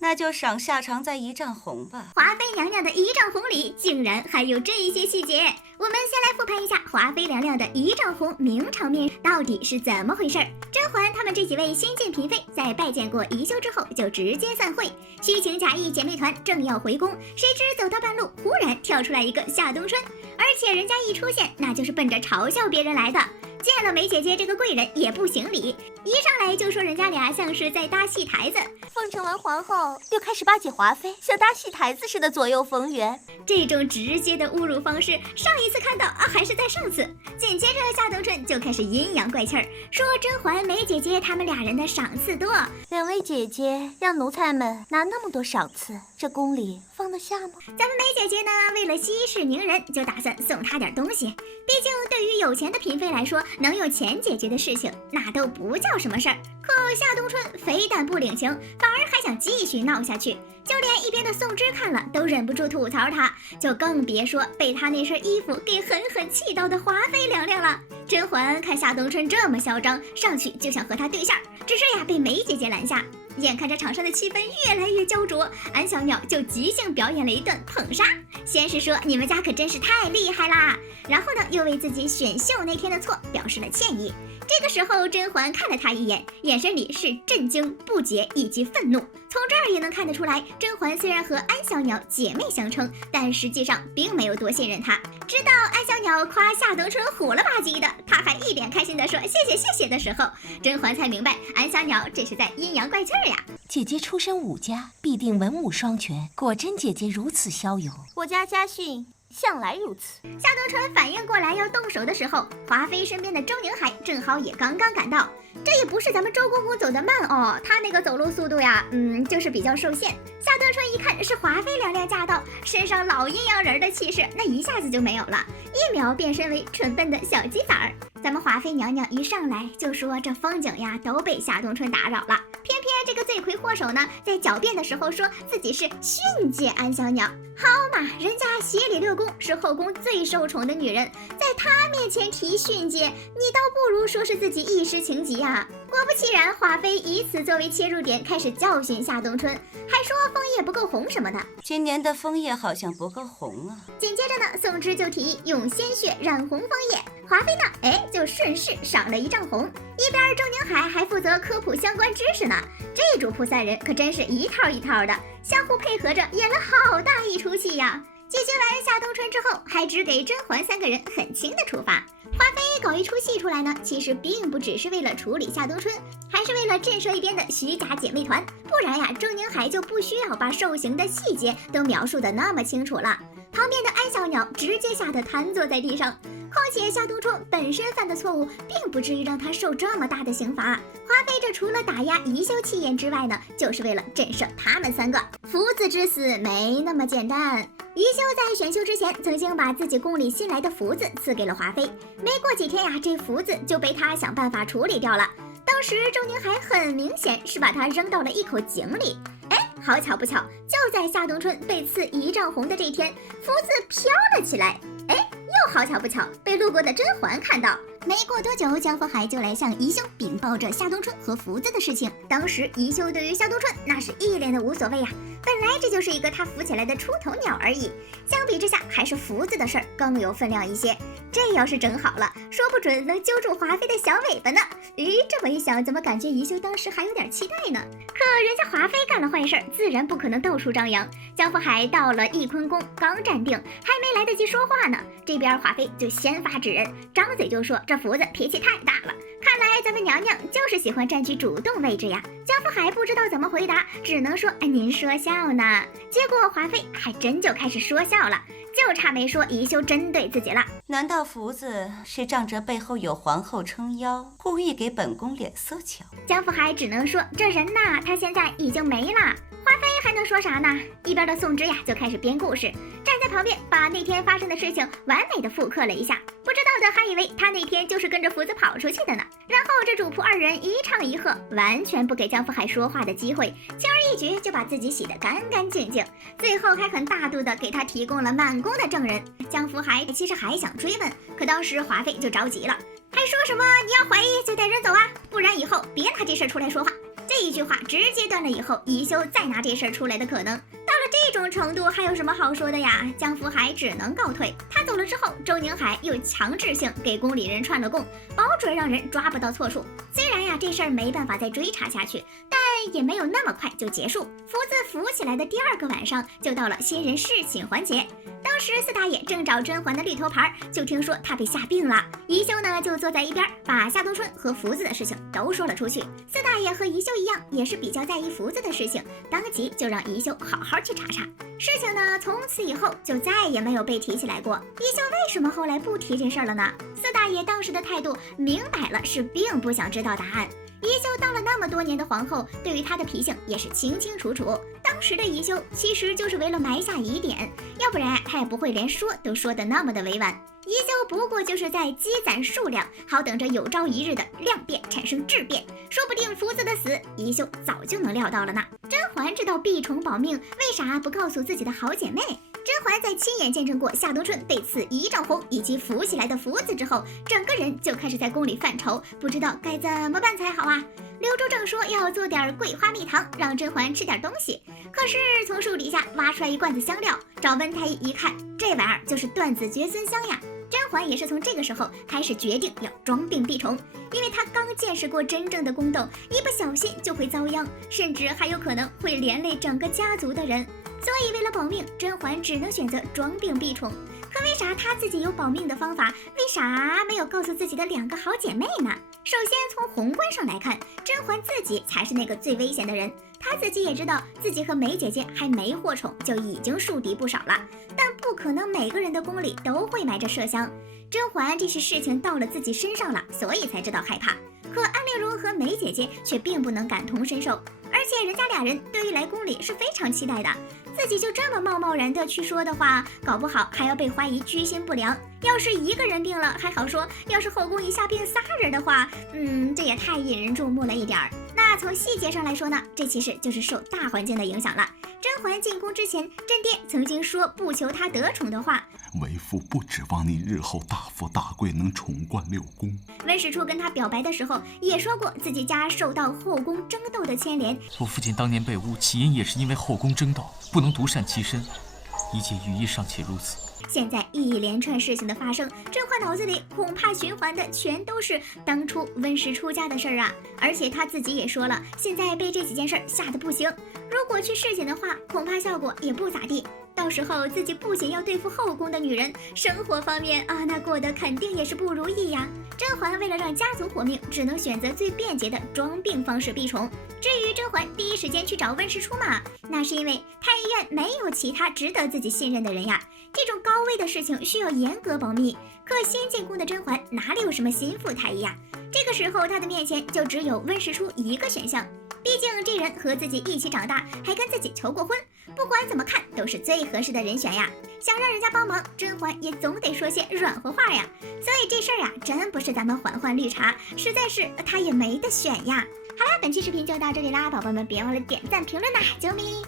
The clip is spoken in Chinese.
那就赏下场在仪仗红吧。华妃娘娘的仪仗红里竟然还有这些细节，我们先来复盘一下华妃娘娘的仪仗红名场面到底是怎么回事。甄嬛他们这几位新晋嫔妃在拜见过宜修之后就直接散会，虚情假意姐妹团正要回宫，谁知走到半路忽然跳出来一个夏冬春，而且人家一出现那就是奔着嘲笑别人来的。见了梅姐姐这个贵人也不行礼，一上来就说人家俩像是在搭戏台子。奉承完皇后，又开始巴结华妃，像搭戏台子似的左右逢源。这种直接的侮辱方式，上一次看到还是在上次。紧接着夏冬春就开始阴阳怪气儿，说甄嬛、梅姐姐他们俩人的赏赐多。两位姐姐让奴才们拿那么多赏赐，这宫里放得下吗？咱们梅姐姐呢，为了息事宁人，就打算送她点东西。毕竟对于有钱的嫔妃来说，能用钱解决的事情，那都不叫什么事儿。可夏冬春非但不领情，反而还想继续闹下去，就连一边的宋芝看了都忍不住吐槽他，就更别说被他那身衣服给狠狠气到的华妃娘娘了。甄嬛看夏冬春这么嚣张，上去就想和他对象，只是呀被梅姐姐拦下。眼看着场上的气氛越来越焦灼，安小鸟就即兴表演了一段捧杀。先是说你们家可真是太厉害啦，然后呢又为自己选秀那天的错表示了歉意。这个时候甄嬛看了他一眼，眼神里是震惊、不解以及愤怒。从这儿也能看得出来，甄嬛虽然和安小鸟姐妹相称，但实际上并没有多信任她。直到安小鸟夸夏冬春虎了吧唧的，她还一脸开心地说谢谢谢谢的时候，甄嬛才明白安小鸟这是在阴阳怪气儿呀。姐姐出身武家，必定文武双全，果真姐姐如此骁勇。我家家训向来如此。夏冬春反应过来要动手的时候，华妃身边的周宁海正好也刚刚赶到。这也不是咱们周公公走得慢哦，他那个走路速度呀，就是比较受限。夏冬春一看是华妃娘娘驾到，身上老阴阳人的气势那一下子就没有了，一秒变身为蠢笨的小鸡崽儿。咱们华妃娘娘一上来就说这风景呀都被夏冬春打扰了，偏偏这个罪魁祸首呢，在狡辩的时候说自己是训诫安小鸟。好嘛，人家协理六宫是后宫最受宠的女人，在她面前提训诫，你倒不如说是自己一时情急呀。果不其然，华妃以此作为切入点，开始教训夏冬春，还说枫叶不够红什么的。今年的枫叶好像不够红啊。紧接着呢，宋芝就提议用鲜血染红枫叶，华妃呢，就顺势赏了一丈红。一边周宁海还负责科普相关知识呢，这主仆三人可真是一套一套的，相互配合着演了好大一出戏呀。解决完夏冬春之后，还只给甄嬛三个人很轻的处罚。华妃搞一出戏出来呢，其实并不只是为了处理夏冬春，还是为了震慑一边的虚假姐妹团，不然呀，周宁海就不需要把受刑的细节都描述的那么清楚了。旁边的安小鸟直接吓得瘫坐在地上。况且夏冬春本身犯的错误，并不至于让他受这么大的刑罚。华妃这除了打压宜修气焰之外呢，就是为了震慑他们三个。福子之死没那么简单。宜修在选秀之前，曾经把自己宫里新来的福子赐给了华妃，没过几天呀，这福子就被他想办法处理掉了。当时周宁海很明显是把他扔到了一口井里。好巧不巧，就在夏冬春被赐仪仗红的这天，福子飘了起来。又好巧不巧，被路过的甄嬛看到。没过多久，江枫海就来向宜修禀报着夏冬春和福子的事情。当时宜修对于夏冬春那是一脸的无所谓呀，本来这就是一个他扶起来的出头鸟而已。相比之下，还是福子的事儿更有分量一些。这要是整好了，说不准能揪住华妃的小尾巴呢。这么一想，怎么感觉宜修当时还有点期待呢？可人家华妃干了坏事，自然不可能到处张扬。江枫海到了翊坤宫，刚站定，还没来得及说话呢，这边华妃就先发制人，张嘴就说这福子脾气太大了，看来咱们娘娘就是喜欢占据主动位置呀。江枫海不知道怎么回答，只能说您说笑呢。结果华妃还真就开始说笑了，就差没说宜修针对自己了。难道福子是仗着背后有皇后撑腰，故意给本宫脸色瞧？江枫海只能说这人呐，他现在已经没了。华妃还能说啥呢？一边的宋芝呀就开始编故事，站在旁边把那天发生的事情完美的复刻了一下。不知道的还以为他那天就是跟着福子跑出去的呢。然后这主仆二人一唱一和，完全不给江枫海说话的机会，轻而易举就把自己洗得干干净净。最后还很大度的给他提供了满宫的证人。江枫海其实还想追问，可当时华妃就着急了，还说什么你要怀疑就带人走啊，不然以后别拿这事出来说话。这一句话直接断了以后宜修再拿这事儿出来的可能。到了这种程度，还有什么好说的呀？江福海只能告退。他走了之后，周宁海又强制性给宫里人串了供，保准让人抓不到错数。虽然呀，这事儿没办法再追查下去，但也没有那么快就结束。福子扶起来的第2个晚上，就到了新人侍寝环节。当时四大爷正找甄嬛的绿头牌，就听说她被下病了。宜修呢就坐在一边，把夏冬春和福子的事情都说了出去。四大爷和宜修一样，也是比较在意福子的事情，当即就让宜修好好去查查。事情呢从此以后就再也没有被提起来过。宜修为什么后来不提这事儿了呢？四大爷当时的态度明摆了是并不想知道答案。宜修当了那么多年的皇后，对于她的脾性也是清清楚楚。当时的宜修其实就是为了埋下疑点，要不然她也不会连说都说得那么的委婉。宜修不过就是在积攒数量，好等着有朝一日的量变产生质变。说不定福子的死，宜修早就能料到了呢。甄嬛知道避宠保命，为啥不告诉自己的好姐妹？甄嬛在亲眼见证过夏冬春被赐1丈红以及扶起来的福子之后，整个人就开始在宫里犯愁，不知道该怎么办才好啊。刘珠正说要做点桂花蜜糖，让甄嬛吃点东西，可是从树底下挖出来一罐子香料，找温太医一看，这玩意儿就是断子绝孙香呀。甄嬛也是从这个时候开始决定要装病避宠，因为她刚见识过真正的宫斗，一不小心就会遭殃，甚至还有可能会连累整个家族的人。所以为了保命，甄嬛只能选择装病避宠。可为啥她自己有保命的方法，为啥没有告诉自己的2个好姐妹呢？首先从宏观上来看，甄嬛自己才是那个最危险的人。她自己也知道自己和梅姐姐还没获宠就已经树敌不少了，但不可能每个人的宫里都会埋着麝香。甄嬛这是事情到了自己身上了，所以才知道害怕。可安陵容和梅姐姐却并不能感同身受，而且人家2人对于来宫里是非常期待的，自己就这么贸贸然的去说的话，搞不好还要被怀疑居心不良。要是1个人病了还好说，要是后宫一下病3人的话，这也太引人注目了一点儿。那从细节上来说呢，这其实就是受大环境的影响了。甄嬛进宫之前，甄爹曾经说不求她得宠的话，为父不指望你日后大富大贵，能宠冠6宫。温实初跟他表白的时候也说过自己家受到后宫争斗的牵连，我父亲当年被诬，起因也是因为后宫争斗，不能独善其身，一介御医尚且如此。现在一连串事情的发生，甄嬛脑子里恐怕循环的全都是当初温实初家的事儿啊！而且她自己也说了，现在被这几件事吓得不行，如果去侍寝的话，恐怕效果也不咋地。到时候自己不仅要对付后宫的女人，生活方面啊，那过得肯定也是不如意呀。甄嬛为了让家族活命，只能选择最便捷的装病方式避宠。至于甄嬛第一时间去找温实初嘛，那是因为太医院没有其他值得自己信任的人呀。这种高危的事情需要严格保密，可新进宫的甄嬛哪里有什么心腹太医呀？这个时候她的面前就只有温实初1个选项。毕竟这人和自己一起长大，还跟自己求过婚，不管怎么看都是最合适的人选呀。想让人家帮忙，甄嬛也总得说些软和话呀。所以这事儿啊，真不是咱们嬛嬛绿茶，实在是她也没得选呀。好啦，本期视频就到这里啦，宝宝们别忘了点赞评论呐，啾咪。